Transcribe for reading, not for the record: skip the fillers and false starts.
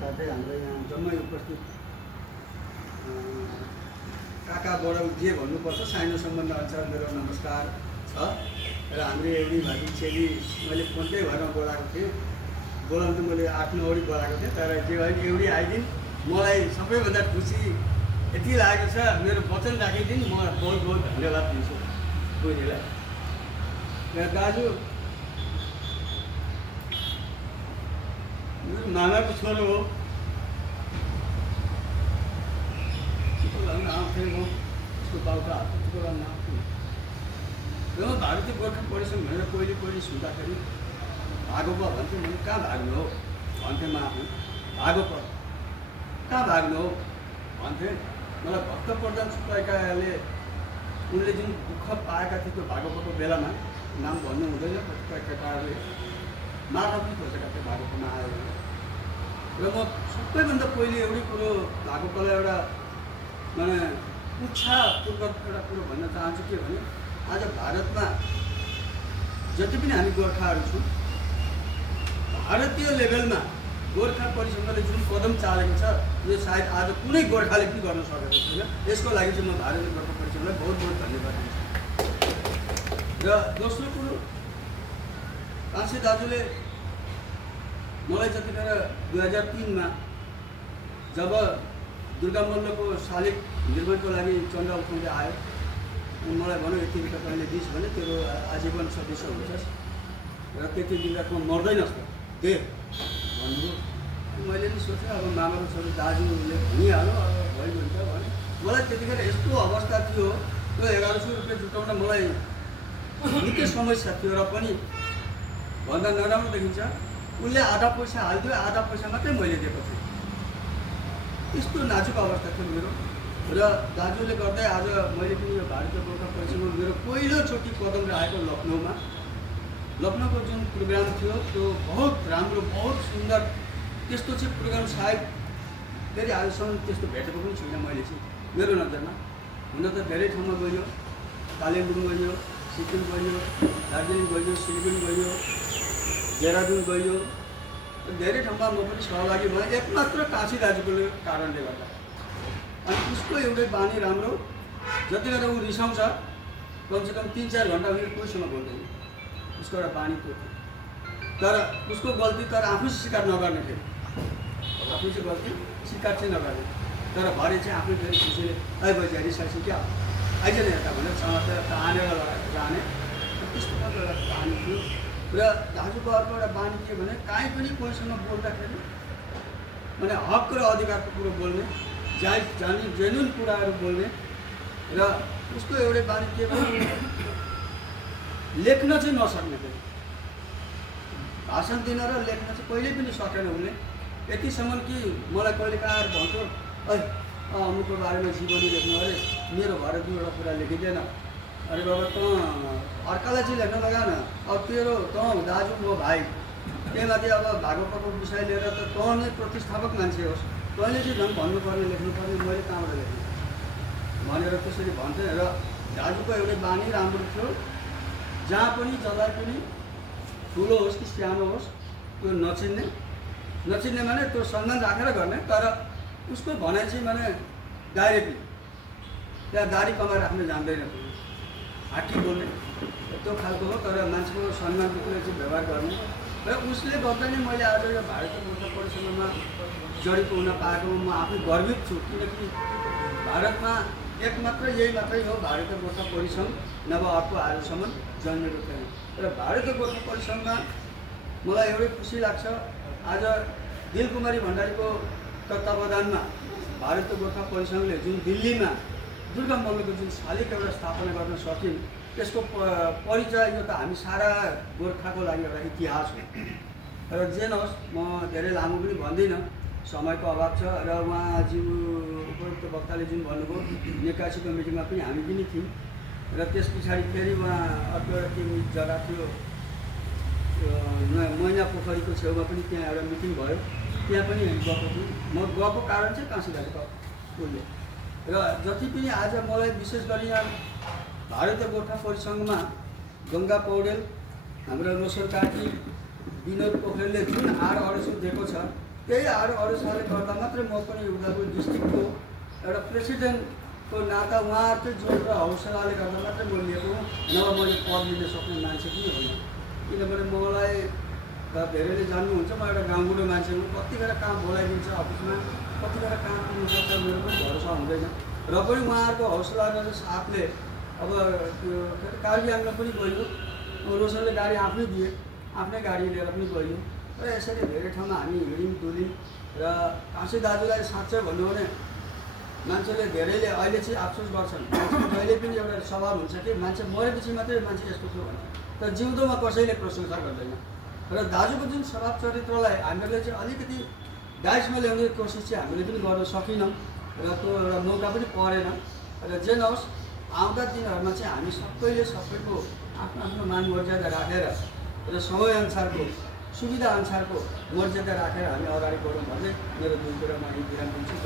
साथै हाम्रो यहाँ जम्मै उपस्थित काका बडा जे भन्नुपर्छ साइनो सम्बन्ध अनुसार मेरो नमस्कार छ र हाम्रो एउटी भाइ चेली मैले फोनकै घरमा बोलाएको थिएँ। बोलाउनु त मैले 8-9 वडी बोलाएको थिएँ, तर जे भए एउटी आइदिन्। मलाई सबैभन्दा खुसी यति लागेको छ, मेरो वचन राखिदिन्। म बहुत बहुत धन्यवाद दिन्छु बुझेलाई। र दाजु मेरो मामाको छोरो हो। आउँथेँ म उसको बाउको हातको गर्न आउँथेँ र भारतीय गोर्खा परिसङ्घ भनेर पहिले सुन्दाखेरि भागो प भन्थेँ। मैले कहाँ भाग्नु हो भन्थेँ। म आफू भागो प कहाँ भाग्नु हो भन्थेँ। मलाई भक्त प्रधान सुब्बाईकाले उनले जुन दुःख पाएका थिए त्यो भागोपको बेलामा, नाम भन्नु हुँदैन, कतिपय केटाहरूले मार्न पनि खोजेका थिए भागोपमा आयो भने। र म सबैभन्दा पहिले एउटै कुरो भागोपलाई एउटा माने उत्साहपूर्वक एउटा कुरो भन्न चाहन्छु के भने, आज भारतमा जति पनि हामी गोर्खाहरू छौँ, भारतीय लेभलमा गोर्खा परिसङ्घले जुन कदम चालेको छ यो सायद आज कुनै गोर्खाले पनि गर्न सकेको छैन। यसको लागि चाहिँ म भारतीय गोर्खा परिसङ्घलाई बहुत बहुत धन्यवाद दिन्छु। र दोस्रो कुरो, कान्छे दाजुले मलाई जतिखेर 2003 जब दुर्गा मल्लको शालिग निर्माणको लागि चन्दा उठाउँदै आयो, मलाई भन्यो यति बेला कहिले दिस् भने तेरो आजीवन सदस्य हुन्छस् र त्यति दिँदाको मर्दैनस् दे भन्नुभयो। मैले नि सोचेँ अब मामाको छोरो दाजुले भनिहाल्यो, अब भइन्छ भने। मलाई त्यतिखेर यस्तो अवस्था थियो, त्यो 1100 रुपियाँ जुटाउन मलाई निकै समस्या थियो। र पनि भन्दा नराम्रो देखिन्छ, उसले आधा पैसा हालिदियो, आधा पैसा मात्रै मैले दिएको थिएँ। यस्तो नाजुक अवस्था थियो मेरो। र दाजुले गर्दै आज मैले पनि यो भारतीय गोर्खा परिसङ्घमा मेरो पहिलोचोटि कदम राखेको लखनऊमा। लखनऊको जुन प्रोग्राम थियो त्यो बहुत राम्रो, बहुत सुन्दर। त्यस्तो चाहिँ प्रोग्राम सायद फेरि आजसम्म त्यस्तो भेटेको पनि छुइनँ मैले चाहिँ मेरो नजरमा। हुन त धेरै ठाउँमा गइयो, कालिम्पोङ गइयो, सिक्किम गइयो, दार्जिलिङ गइयो, सिलगढी गइयो, देहरादुन गइयो, धेरै ठाउँमा म पनि सहभागी भएँ, एकमात्र काशी दाजुको कारणले गर्दा। अनि उसको एउटै बानी राम्रो, जतिखेर ऊ रिसाउँछ कमसेकम 3-4 घन्टा उनीहरू कोहीसँग बोल्दैन। उसको एउटा बानी त्यो थियो। तर उसको गल्ती तर आफू स्वीकार नगर्ने थियो। आफू चाहिँ गल्ती स्वीकार चाहिँ नगर्ने, तर भरे चाहिँ आफै फेरि खुसीले आइ बजी रिसाइसी क्या आइज न यता भनेर समातेर तानेर जाने, त्यस्तो खालको एउटा बानी थियो। र दाजुको अर्को एउटा बानी के भने, काहीँ पनि कोहीसँग बोल्दाखेरि माने हक र अधिकारको कुरो बोल्ने, जेन्युन कुराहरू बोल्ने। र उसको एउटै बानी के भने, लेख्न चाहिँ नसक्ने थियो। भाषण दिन र लेख्न चाहिँ कहिल्यै पनि सकेन उसले। यतिसम्म कि मलाई कहिले आएर भन्थ्यो, ऐ अमुको बारेमा जीवनी लेख्नु अरे, मेरो भएर 2वटा कुरा लेखिँदैन। अरे बाबा त अर्कालाई चाहिँ लेख्न लगा न, अब तेरो त दाजु म भाइ, त्यहीमाथि अब भागवतको विषय लिएर त त नै प्रतिष्ठापक मान्छे होस्, तैँले चाहिँ झन् भन्नुपर्ने लेख्नुपर्ने, मैले कहाँबाट लेख्नु भनेर त्यसरी भन्थेँ। र दाजुको एउटै बानी राम्रो थियो, जहाँ पनि जसलाई पनि ठुलो होस् कि सानो होस् त्यो नचिन्ने माने त्यो सम्मान राखेर गर्ने। तर उसको भनाइ चाहिँ माने डाइरेक्टली त्यहाँ दारी कमाइ राख्न जान्दैन, हाटी बोल्ने त्यो खालको हो। तर मान्छेको सम्मान रूपले चाहिँ व्यवहार गर्ने। र उसले गर्दा नै मैले आज यो भारतीय गोर्खा परिसङ्घमा जडित हुन पाएकोमा म आफै गर्वित छु। किनकि भारतमा एकमात्र यही मात्रै हो भारतीय गोर्खा परिसङ्घ, नभए अर्को आजसम्म जन्मेको थिएन। र भारतीय गोर्खा परिसङ्घमा मलाई एउटै खुसी लाग्छ, आज दिलकुमारी भण्डारीको तत्त्वावधानमा भारतीय गोर्खा परिसङ्घले जुन दिल्लीमा दुर्गा मल्लको जुन शालिग एउटा स्थापना गर्न सकिन्, त्यसको परिचय यो त हामी सारा गोर्खाको लागि एउटा इतिहास हो। र जे नहोस्, म धेरै लामो पनि भन्दिनँ, समयको अभाव छ। र उहाँज्यू उपयुक्त वक्ताले जुन भन्नुभयो, निकासीको मिटिङमा पनि हामी पनि थियौँ। र त्यस पछाडि फेरि उहाँ अर्को एउटा के जग्गा थियो, मैना पोखरीको छेउमा पनि त्यहाँ एउटा मिटिङ भयो, त्यहाँ पनि हामी गएको थियौँ। म गएको कारण चाहिँ काशी दाजुको उसले। र जति पनि आज मलाई विशेष गरी यहाँ भारतीय गोर्खा परिसङ्घमा गङ्गा पौडेल, हाम्रो रोशन कार्की, विनोद पोखरेलले जुन आड अडसो दिएको छ, त्यही अरू सालले गर्दा मात्रै म पनि उनीहरूको डिस्ट्रिक्टको एउटा प्रेसिडेन्टको नाता उहाँहरूको जोड र हौसलाले गर्दा मात्रै म लिएको हुँ, नभए मैले पद लिन सक्ने मान्छे पनि होइन। किनभने मलाई धेरैले जान्नुहुन्छ, म एउटा गाउँबुढो मान्छे हुँ। कतिखेर कहाँ बोलाइदिन्छ अफिसमा, कतिखेर कहाँ पुग्नु सक्छ मेरो पनि भरोसा हुँदैन। र पनि उहाँहरूको हौसला र साथले अब त्यो कार्यालयमा पनि गयो, रोशनले गाडी आफै दिए, आफ्नै गाडी लिएर पनि गयो र यसरी धेरै ठाउँमा हामी हिँड्यौँ डुल्यौँ। र काँसी दाजुलाई साँच्चै भन्नु भने मान्छेले धेरैले अहिले चाहिँ अफसोस गर्छन्, जहिले पनि एउटा स्वभाव हुन्छ कि मान्छे मरेपछि मात्रै मान्छे यस्तो थियो भन्छ, तर जिउँदोमा कसैले प्रशंसा गर्दैन। र दाजुको जुन स्वभाव चरित्रलाई हामीले चाहिँ अलिकति डाइसमा ल्याउने कोसिस चाहिँ हामीले पनि गर्न सकेनौँ र त्यो एउटा मौका पनि परेन। र जे नहोस्, आउँदा दिनहरूमा चाहिँ हामी सबैले सबैको आफ्नो आफ्नो मान मर्यादा राखेर र समयअनुसारको सुविधाअनुसारको मर्यादा राखेर हामी अगाडि बढौँ भन्दै मेरो दुई कुरामा यही विराम दिन्छु।